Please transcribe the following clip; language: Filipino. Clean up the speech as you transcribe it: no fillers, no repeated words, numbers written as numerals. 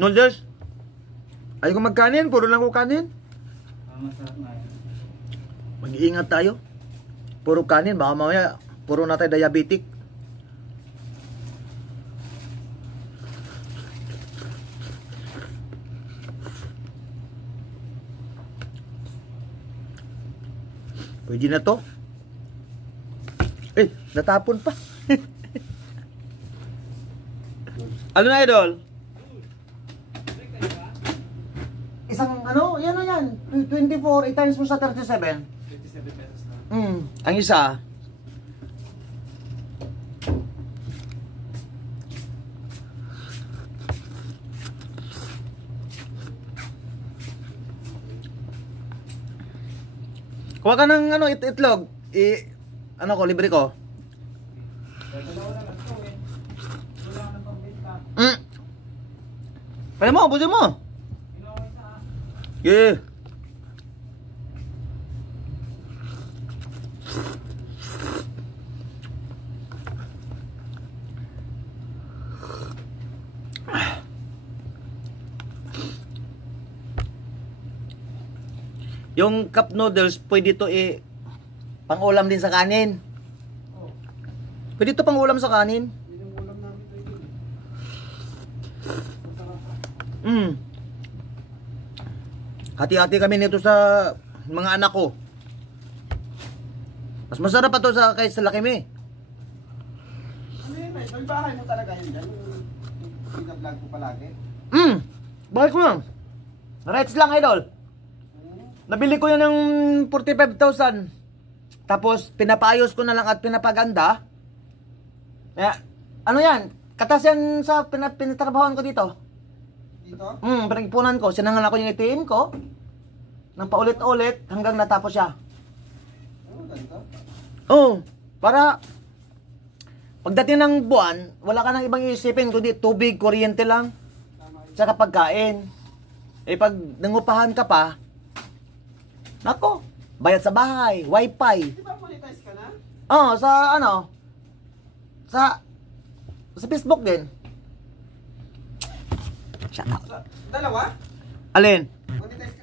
Noodles? Ayaw ko magkanin, puro lang ko kanin. Mag-iingat tayo. Puro kanin, baka mamaya puro na tayo diabetic. Pwede na to. Natapon pa. Ano na, idol? Isang ano, yan o yan. 24, i-times mo sa 37. 57 pesos na. Ang isa. Kuha ka ng ano, itlog. Ano ko, libre ko. Pwede mo, busin mo. Yeah. Yung cup noodles, pwede to pang-ulam din sa kanin. Pwede to pang-ulam sa kanin. Hati-hati kami nito sa mga anak ko. Mas masarap pa to sa kaysa sa laki me. Ano yun, may bahay mo talaga yun dyan? Yung pinablog ko palagi? Bahay ko lang. Rights lang, idol. Nabili ko yun ng 45,000. Tapos pinapayos ko na lang at pinapaganda. Ano yan? Katas yan sa pinatrabahoan ko dito. Dito? Pinagpunan ko. Sinangan ako yung ATM ko. Nang paulit-ulit hanggang natapos siya. Ganito? Para pagdating ng buwan, wala ka nang ibang iisipin kundi tubig, kuryente lang. Tsaka pagkain. Pag nangupahan ka pa, nako, bayad sa bahay, wifi. Di ba monetize ka na? Sa ano? Sa Facebook din. Shut up. Dalawa? Alin? Monetize ka